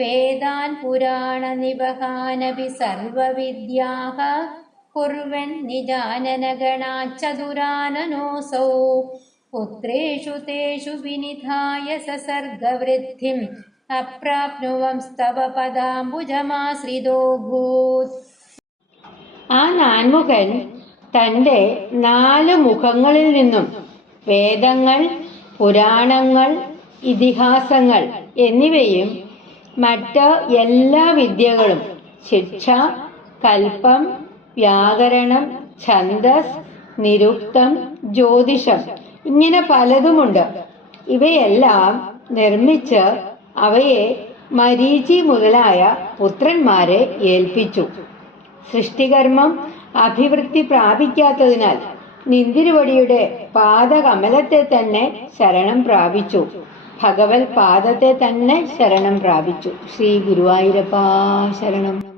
വേദാൻ പുരാണനിവഹാനപി സർവവിദ്യാः നിജാനനഗണാ നിജാനനഗണാച്ചതുരാനനോऽസौ പുത്രേഷു തേഷു വിനിധായ സസർഗവൃദ്ധിം ആ നാൻമുഖൻ തന്റെ നാല് മുഖങ്ങളിൽ നിന്നും വേദങ്ങൾ പുരാണങ്ങൾ ഇതിഹാസങ്ങൾ എന്നിവയും മറ്റ് എല്ലാ വിദ്യകളും ശിക്ഷ കൽപ്പം വ്യാകരണം ഛന്ദസ് നിരുക്തം ജ്യോതിഷം ഇങ്ങനെ പലതുമുണ്ട്. ഇവയെല്ലാം നിർമ്മിച്ച് അവയെ മരീചി മുതലായ പുത്രന്മാരെ ഏൽപ്പിച്ചു. സൃഷ്ടികർമ്മം അഭിവൃദ്ധി പ്രാപിക്കാത്തതിനാൽ നിന്തിരുവടിയുടെ പാദകമലത്തെ തന്നെ ശരണം പ്രാപിച്ചു. ഭഗവത് പാദത്തെ തന്നെ ശരണം പ്രാപിച്ചു. ശ്രീ ഗുരുവായൂരപ്പ ശരണം.